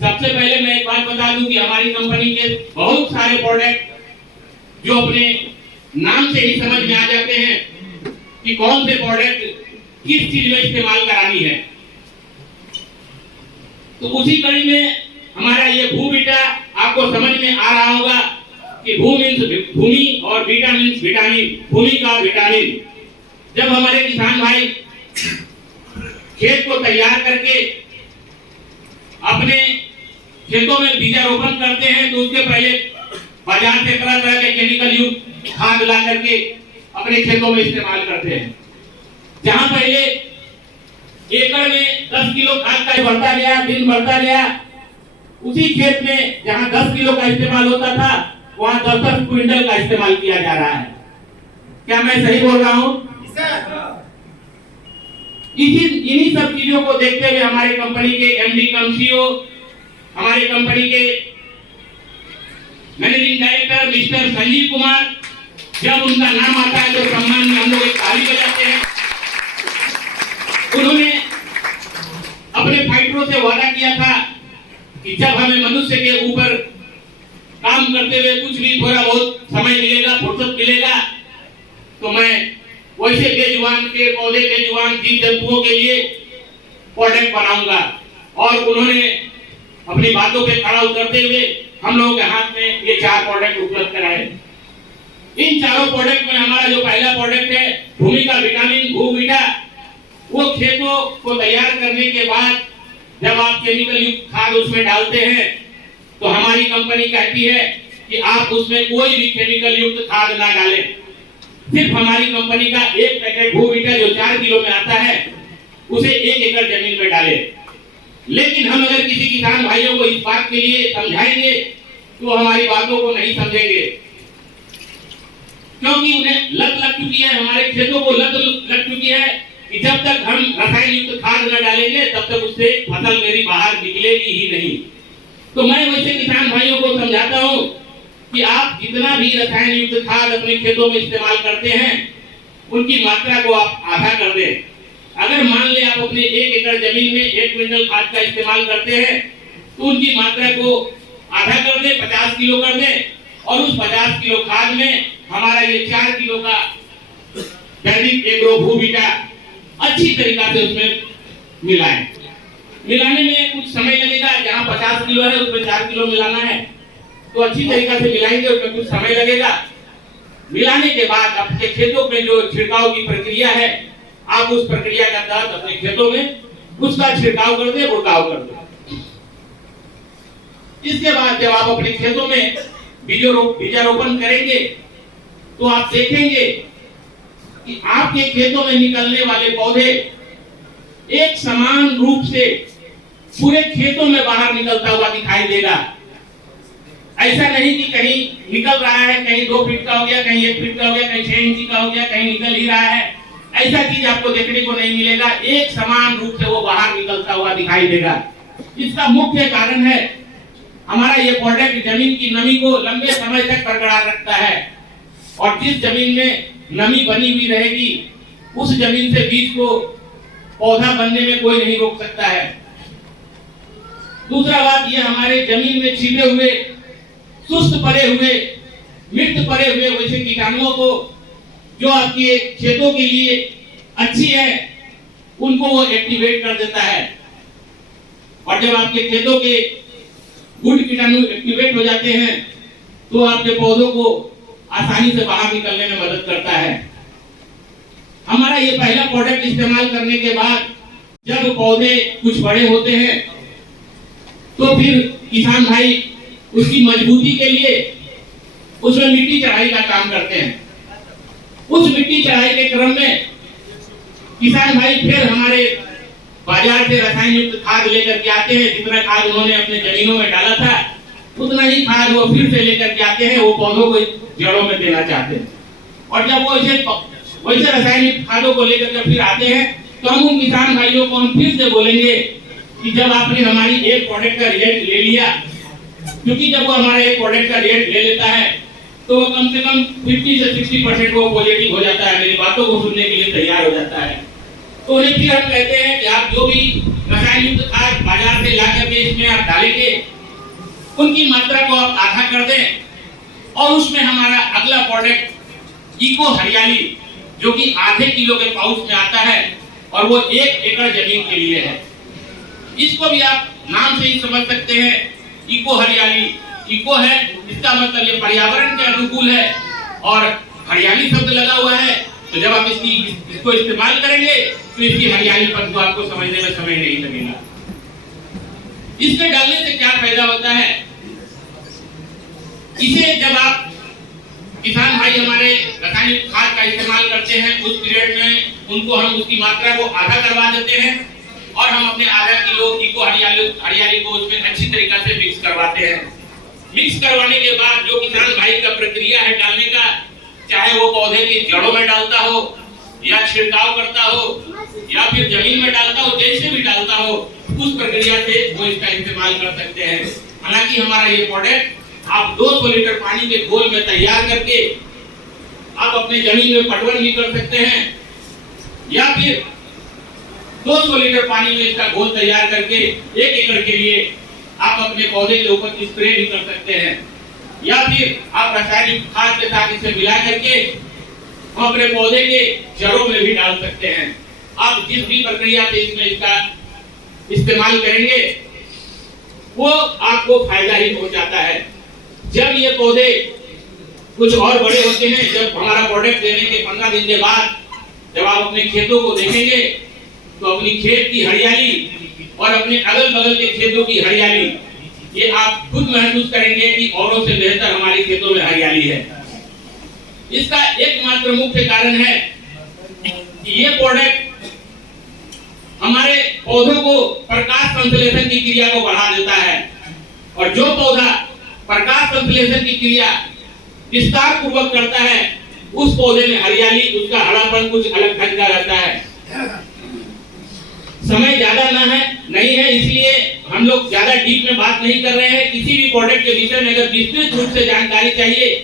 सबसे पहले मैं एक बात बता दूं कि हमारी कंपनी के बहुत सारे प्रोडक्ट जो अपने नाम से ही समझ में आ जाते हैं कि कौन से प्रोडक्ट किस चीज में इस्तेमाल करानी है। तो उसी कड़ी में हमारा ये भू बीटा आपको समझ में आ रहा होगा कि भू मीन्स भूमि और बीटा मीन्स विटामिन, भूमि का विटामिन। जब हमारे किसान भाई खेत को तैयार करके अपने खेतों में बीजारोपण करते हैं तो उसके पहले बाजार से तरह तरह के केमिकल युक्त खाद ला करके अपने खेतों में इस्तेमाल करते हैं। जहां पहले एकड़ में 10 किलो खाद का बढ़ता गया, दिन बढ़ता गया, उसी खेत में जहां 10 किलो का इस्तेमाल होता था वहां 10-10 क्विंटल का इस्तेमाल किया जा रहा है। क्या मैं सही बोल रहा हूं? इन्हीं सब चीजों को देखते हुए हमारी कंपनी के एमडी कम सीईओ, हमारी कंपनी के managing director mister Sanjeev Kumar, जब उनका नाम आता है तो सम्मान में हम लोग एक ताली बजाते हैं। उन्होंने अपने फाइटरों से वादा किया था कि जब हमें मनुष्य के ऊपर काम करते हुए कुछ भी थोड़ा बहुत समय मिलेगा, फुर्सत मिलेगा, तो मैं वैसे बेजुबान के पौधे, बेजुबान जीव जंतुओं के लिए प्रोडक्ट बनाऊंगा। और उन्होंने अपनी बातों पे खड़ा उतरते हुए हम लोगों के हाथ में ये 4 प्रोडक्ट उपलब्ध कराए। इन चारों प्रोडक्ट में हमारा जो पहला प्रोडक्ट है भूमि का विटामिन भू बीटा, वो खेतों को तैयार करने के बाद जब आप केमिकल युक्त खाद उसमें डालते हैं तो हमारी कंपनी कहती है कि आप उसमें कोई भी केमिकल युक्त खाद ना डालें। सिर्फ हमारी कंपनी का एक पैकेट भू बीटा जो 4 किलो में आता है उसे 1 एकड़ जमीन में डालें। लेकिन हम अगर किसी किसान भाइयों को इस बात के लिए समझाएंगे तो हमारी बातों को नहीं समझेंगे, क्योंकि उन्हें लत लग चुकी है, हमारे खेतों को लत लग चुकी है कि जब तक हम रसायन युक्त खाद न डालेंगे तब तक उससे फसल मेरी बाहर निकलेगी ही नहीं। तो मैं वैसे किसान भाइयों को समझाता हूं कि आप जितना भी रसायन युक्त खाद अपने खेतों में इस्तेमाल करते हैं उनकी मात्रा को आप आधा कर दें। अगर मान ले आप अपने 1 एकड़ जमीन में 1 क्विंटल खाद का इस्तेमाल करते हैं तो उनकी मात्रा को आधा कर दें, 50 किलो कर दें, और उस 50 किलो खाद में हमारा ये 4 किलो का जैविक एग्रो भू बीटा अच्छी तरीका से उसमें मिलाएं। मिलाने में कुछ समय लगेगा, जहां 50 किलो है उसमें 4 किलो मिलाना है तो अच्छी तरीका से मिलाएंगे, उसमें कुछ समय लगेगा। मिलाने के बाद आपके खेतों में जो छिड़काव की प्रक्रिया है आप उस प्रक्रिया के तहत अपने खेतों में उसका छिड़काव कर दे, उड़काव कर दे। इसके बाद जब आप अपने खेतों में बीजारोपण करेंगे तो आप देखेंगे कि आपके खेतों में निकलने वाले पौधे एक समान रूप से पूरे खेतों में बाहर निकलता हुआ दिखाई देगा। ऐसा नहीं कि कहीं निकल रहा है, कहीं 2 फीट का हो गया, कहीं 1 फीट का हो गया, कहीं 6 इंची का हो गया, कहीं निकल ही रहा है। ऐसा चीज आपको देखने को नहीं मिलेगा, एक समान रूप से वो बाहर निकलता हुआ दिखाई देगा। इसका मुख्य कारण है हमारा ये प्रोडक्ट जमीन की नमी को लंबे समय तक बरकरार रखता है, और जिस जमीन में नमी बनी हुई रहेगी उस जमीन से बीज को पौधा बनने में कोई नहीं रोक सकता है। दूसरा बात, ये हमारे जमीन में छिपे हुए, सुस्त पड़े हुए, मृत पड़े हुए वैसे कीटाणुओं को जो आपके खेतों के लिए अच्छी है उनको वो एक्टिवेट कर देता है। और जब आपके खेतों के गुड कीटाणु एक्टिवेट हो जाते हैं तो आपके पौधों को आसानी से बाहर निकलने में मदद करता है। हमारा ये पहला प्रोडक्ट इस्तेमाल करने के बाद जब पौधे कुछ बड़े होते हैं तो फिर किसान भाई उसकी मजबूती के लिए उसमें मिट्टी चढ़ाई का काम करते हैं। उस मिट्टी चढ़ाई के क्रम में किसान भाई फिर हमारे बाजार से रसायन युक्त खाद लेकर के आते हैं। जितना खाद उन्होंने अपने जमीनों में डाला था उतना ही खाद वो फिर से लेकर के आते हैं, वो पौधों को जड़ों में देना चाहते हैं। और जब वो वैसे रासायनिक खादों को लेकर के फिर आते हैं तो हम उन किसान भाइयों को हम फिर से बोलेंगे कि जब आपने हमारी एक प्रोडक्ट का रिजल्ट ले लिया, क्योंकि जब वो हमारा एक प्रोडक्ट का रिजल्ट ले लेता है तो वो कम से कम 50 से 60% वो पॉजिटिव हो जाता है, मेरी बातों को सुनने के लिए तैयार हो जाता है। तो उन्हें फिर हम कहते हैं कि आप जो भी रसायन युक्त खाद बाजार से ला करके इसमें आप डालेंगे, उनकी मात्रा को आप आधा कर दें और उसमें हमारा अगला प्रोडक्ट इको हरियाली, जो कि आधे किलो के पाउच में आता है और वो 1 एकड़ जमीन के लिए है। इसको भी आप नाम से ही समझ सकते हैं, इको हरियाली। इको है, इसका मतलब ये पर्यावरण के अनुकूल है, और हरियाली शब्द लगा हुआ है, तो जब आप इसको इस्तेमाल करेंगे तो इसकी हरियाली पद को आपको समझने में समय नहीं लगेगा। इसमें डालने से क्या फायदा होता है? इसे जब आप किसान भाई हमारे रासायनिक खाद का इस्तेमाल करते हैं, उस पीरियड में उनको हम उसकी मात्रा को आधा करवा देते हैं और हम अपने आधा किलो इको हरियाली को उसमें अच्छी तरीके से मिक्स करवाते हैं। मिक्स करवाने के बाद जो किसान भाई का प्रक्रिया है डालने का, चाहे वो पौधे की जड़ों में डालता हो या छिड़काव करता हो या फिर जमीन में डालता हो, जैसे भी डालता हो, उस प्रक्रिया से वो इसका इस्तेमाल कर सकते हैं। हालांकि हमारा ये प्रोडक्ट आप 200 लीटर पानी के घोल में तैयार करके आप अपने जमीन में पटवन भी कर सकते हैं, या फिर 200 लीटर पानी में इसका घोल तैयार करके 1 एकड़ के लिए आप अपने पौधे के ऊपर स्प्रे भी कर सकते हैं, या फिर आप रासायनिक खाद के साथ इसे मिला करके हम अपने पौधे के जड़ों में भी डाल सकते हैं। आप जिस भी प्रक्रिया से इसमें इसका इस्तेमाल करेंगे वो आपको फायदा ही पहुंचाता है। जब ये पौधे कुछ और बड़े होते हैं, जब हमारा प्रोडक्ट देने के 15 दिन के बाद जब आप अपने खेतों को देखेंगे तो अपनी खेत की हरियाली और अपने अगल बगल के खेतों की हरियाली ये आप खुद महसूस करेंगे कि औरों से बेहतर हमारे खेतों में हरियाली है। इसका एकमात्र मुख्य कारण है कि ये प्रोडक्ट हमारे पौधों को प्रकाश संश्लेषण की क्रिया को बढ़ा देता है, और जो पौधा प्रकाश संश्लेषण की क्रिया विस्तार पूर्वक करता है उस पौधे में हरियाली, उसका हरापन कुछ अलग ढंग का रहता है। समय ज्यादा नहीं है, इसलिए हम लोग ज्यादा डीप में बात नहीं कर रहे हैं। किसी भी प्रोडक्ट के विषय में अगर विस्तृत रूप से जानकारी चाहिए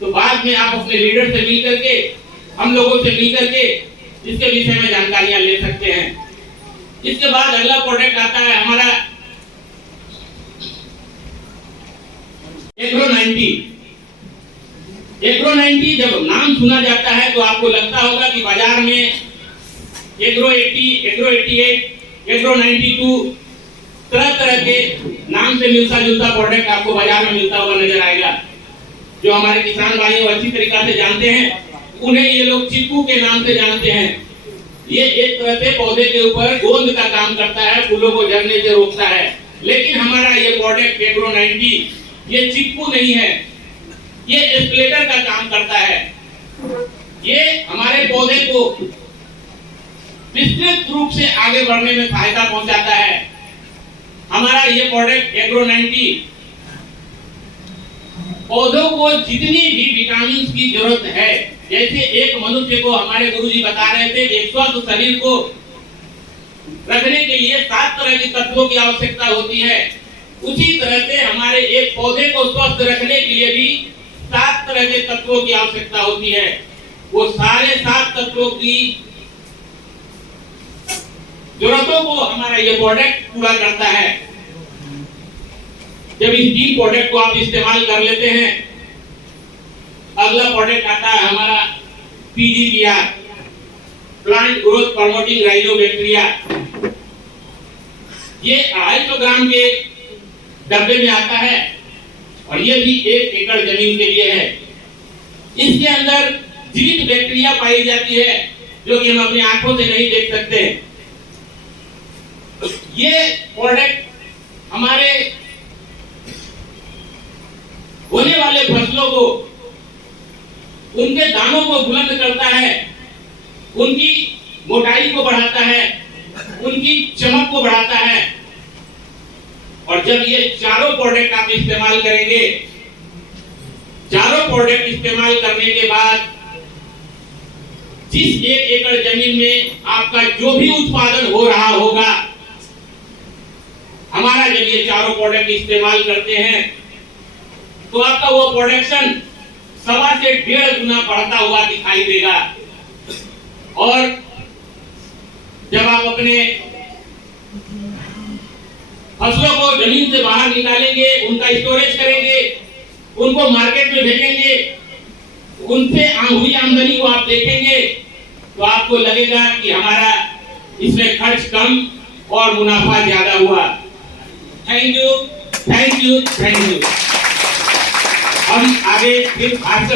तो बाद में आप अपने लीडर से मिल करके, हम लोगों से मिल करके इसके विषय में जानकारियां ले सकते हैं। इसके बाद अगला प्रोडक्ट आता है हमारा एग्रो 90। एग्रो 90 जब नाम सुना जाता है तो आपको लगता होगा कि बाजार में एग्रो 80, एग्रो 88, एग्रो 92 तरह के नाम से मिलता जुलता प्रोडक्ट आपको बाजार में मिलता हुआ नजर आएगा। जो हमारे किसान भाई अच्छी तरीका से जानते हैं, उन्हें ये लोग चिक्कू के नाम से जानते हैं। ये एक तरह से पौधे के ऊपर गोंद का काम करता है, फूलों को झड़ने से रोकता है। लेकिन हमारा ये प्रोडक्ट एग्रो 90 ये चिक्कू नहीं है, ये स्प्लेटर का काम करता है। ये हमारे पौधे को विस्तृत रूप से आगे बढ़ने में सहायता पहुंचाता है। हमारा ये प्रोडक्ट एग्रो 90 पौधों को जितनी भी विटामिन की जरूरत है, जैसे एक मनुष्य को हमारे गुरुजी बता रहे थे कि एक स्वस्थ शरीर को रखने के लिए 7 तरह के तत्वों की आवश्यकता होती है, उसी तरह से हमारे एक पौधे को स्वस्थ रखने के लिए भी 7 तरह के तत्वों की आवश्यकता होती है। वो सारे 7 तत्वों की जरूरतों को हमारा ये प्रोडक्ट पूरा करता है। जब इस 3 प्रोडक्ट को आप इस्तेमाल कर लेते हैं, अगला प्रोडक्ट आता है हमारा PGPR, plant growth promoting rhizobacteria. ये 250 ग्राम के डब्बे में आता है और ये भी 1 एकड़ जमीन के लिए है। इसके अंदर जीवित बैक्टीरिया पाई जाती है जो कि हम अपनी आंखों से नहीं देख सकते। ये प्रोडक्ट हमारे होने वाले फसलों को, उनके दानों को बुलंद करता है, उनकी मोटाई को बढ़ाता है, उनकी चमक को बढ़ाता है। और जब ये चारों प्रोडक्ट आप इस्तेमाल करेंगे, चारों प्रोडक्ट इस्तेमाल करने के बाद जिस 1 एकड़ जमीन में आपका जो भी उत्पादन हो रहा होगा, हमारा जब ये चारों प्रोडक्ट इस्तेमाल करते हैं तो आपका वो प्रोडक्शन 1.25 से 1.5 गुना बढ़ता हुआ दिखाई देगा। और जब आप अपने फसलों को जमीन से बाहर निकालेंगे, उनका स्टोरेज करेंगे, उनको मार्केट में भेजेंगे, उनसे हुई आमदनी को आप देखेंगे तो आपको लगेगा कि हमारा इसमें खर्च कम और मुनाफा ज्यादा हुआ। Thank you, thank you, thank you. हम आगे फिर